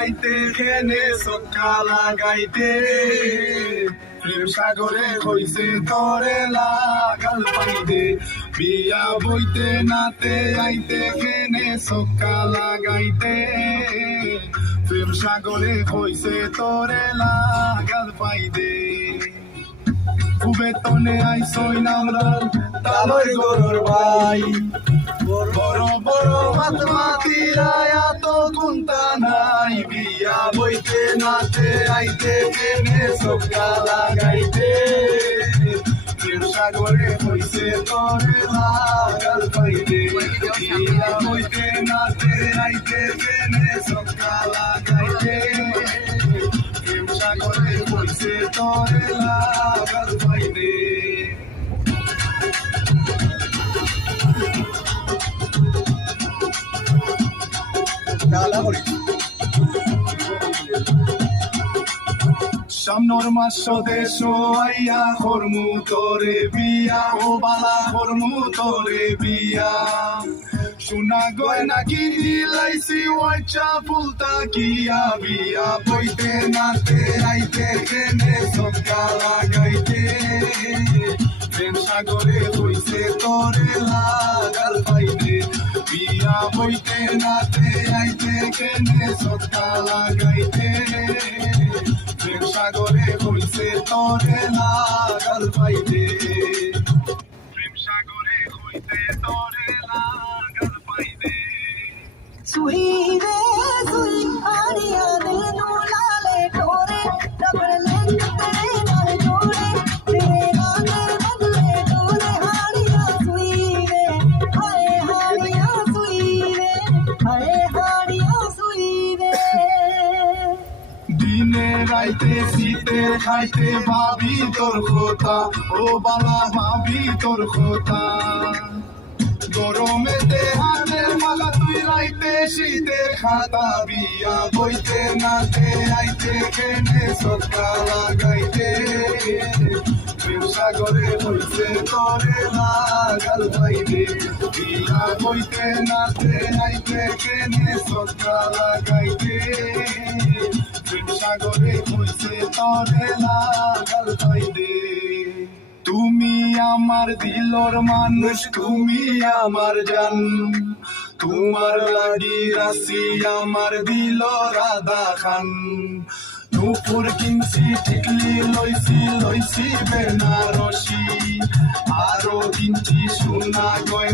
আইতে খেনে সক্কা লাগাইতে প্রেম সাগরে হইছে তরে লাগাল পাইতে বিয়া বইতে, নাতে আইতে খেনে সক্কা লাগাইতে প্রেম সাগরে হইছে তরে লাগাল পাইতে কুবেতনে আইসই নামরাল তালই গরুর ভাই। বড় বড় মাত মাতিরা এত গুন্তা নাই বিয়া নাতে আইতে কেনে সবকা লাগাইতে প্রেম সাগরে হইছে তরে লাগাল পাইতে বইতে নাতে আইতে কেনে সবকা লাগাইতে প্রেম সাগরে হইছে তরে লাগাল পাইতে সামনের মাস দেশ আইয়া হরমু তোরে বিয়া, ও বালা হরমু তোরে বিয়া। সোনা গয়না কিনি লাইছি ওয়াচা ফুলতা কিয়া বিয়া। বইতে নাতে আইতে কেনে সবকা লাগাইতে। প্রেম সাগরে হইছে তোরে লাগাল পাইতে। বিয়া, বইতে নাতে আইতে কেনে সবকা লাগাইতে। সাগরে হইছে তোরে পাইতে প্রেম রাইতে শীতে খাইতে ভাবি তোর কথা। ও বালা, ভাবি তোর কথা। গরমেতে হাতের মালা তুই রাইতে, শীতে খাতা বিয়া বইতে নাতে আইতে, কেনে সক্কা লাগাইতে। সাগরে হইছে তরে লাগাল পাইবে বিয়া প্রেম সাগরে তরে লাগাল তুমি আমার দিলর মানুষ, তুমি আমার জান। তোমার লাগি রাশি আমার দিল রাধা খান। নুপুর কিনছি টিকলি লইছি লইছি বেনারসি। আরও কিনছি সোনা গয়না।